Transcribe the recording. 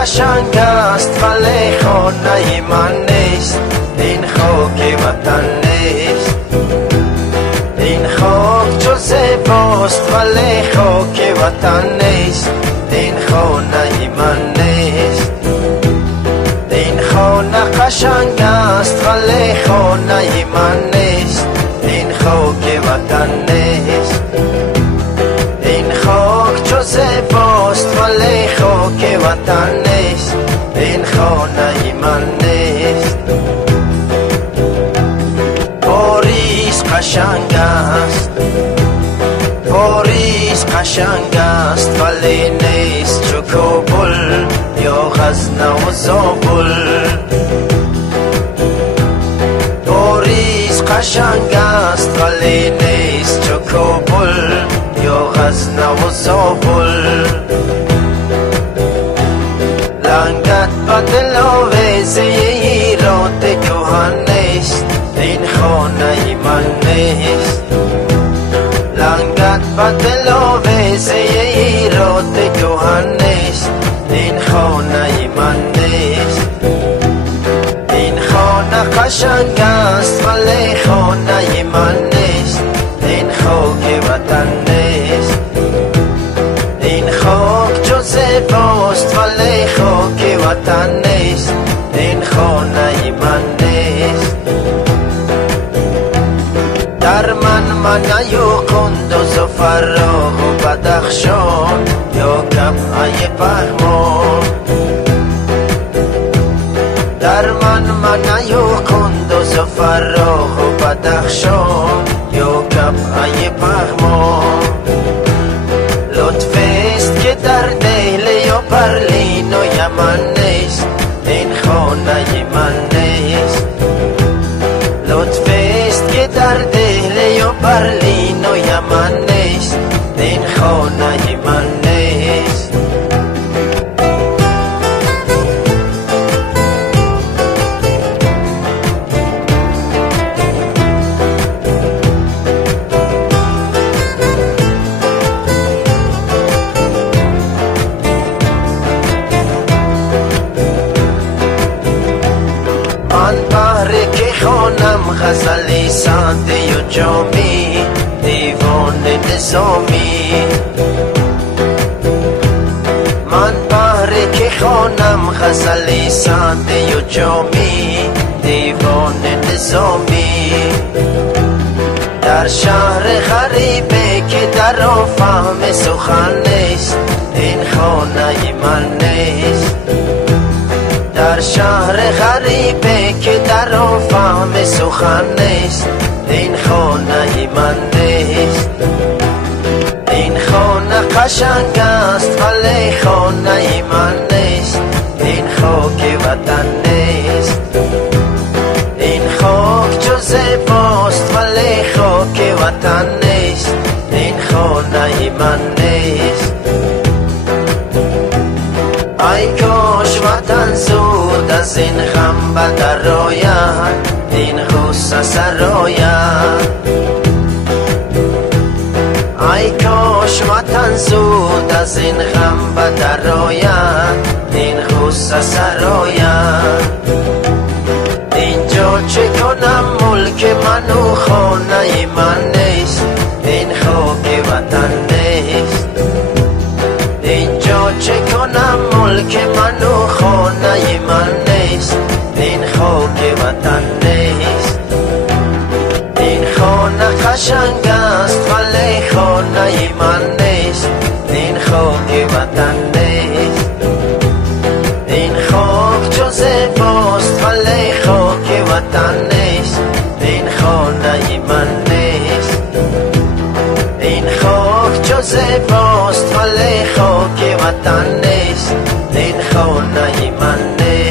قشنگ است ولی خانه من نیست، این خاک وطن نیست. این خاک چو زیباست ولی خاک وطن نیست، این خانه من نیست. این خانه قشنگ است ولی خانه من نیست، این خاک وطن نیست. این خاک چو زیباست ولی خاک وطن نیست، این خانه من نیست. پاریس قشنگ است، پاریس قشنگ است ولی نیست چو کابل یا غزنه و زابل. پاریس قشنگ است ولی نیست چو کابل یا غزنه و زابل. لنگت به دل آویزه ایراد کهن نیست، این خانه من نیست. لنگت به دل آویزه ایراد کهن نیست، این خانه من نیست. این خانه قشنگ است ولی خانه من نیست، این خاک وطن نیست. این خاک چو زیباست ولی خاک وطن نیست، این خانه من نیست. در من یا قندوز و فراق و بدخشان یا کفعی پهمان. در من یا قندوز و فراق و بدخشان یا کفعی پهمان. لطفیست که در دیل یا برلین و یمن نیست، این خانه من نیست. لطفیست که در دیل یا برلین و یمن نیست، این خانه من نیست. غزلی ساده و جامی، دیوان نظامی. من بهره که خوانم غزلی ساده و جامی، دیوان نظامی. در شهر غریبه که در آن فهم سخن نیست، این خانه من نیست. در شهر غریبه که در آن فهم سخن نیست، این خانه من نیست. این خانه قشنگ است ولی خانه من نیست، این خاک وطن نیست. این خاک چو زیباست ولی خاک وطن نیست، این خانه من نیست. ای کاش وطن زود از این غم بدر آید، این غصه سراید. ای کاش وطن زود از این غم بدر آید، این غصه سراید. اینجا چه کنم ملک من و خانه من نیست، این خاک وطن نیست. اینجا چه کنم ملک من و خانه من نیست، این خاک وطن نیست. این خانه قشنگ است ولی خانه من نیست، این خاک وطن نیست. این خاک چو زیباست ولی خاک وطن نیست، این خانه من نیست. این خاک چو زیباست ولی خاک وطن نیست، این خانه من نیست.